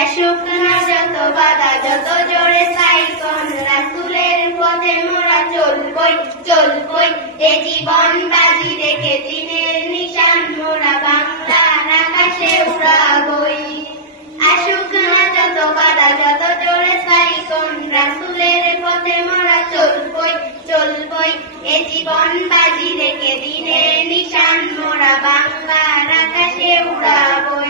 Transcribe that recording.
আসুক না যত বাধা, যত জোরে সাইক্লোন, রাসূলের পথে মোরা চলবই চলবই। এ জীবন বাজি রেখে দিনের নিশান মোরা বাংলার আকাশে উড়াবই। আসুক না যত বাধা, যত জোরে সাইক্লোন, রাসূলের পথে মোরা চলবই চলবই। এ জীবন বাজি রেখে দিনের নিশান মোরা বাংলার আকাশে উড়াবই।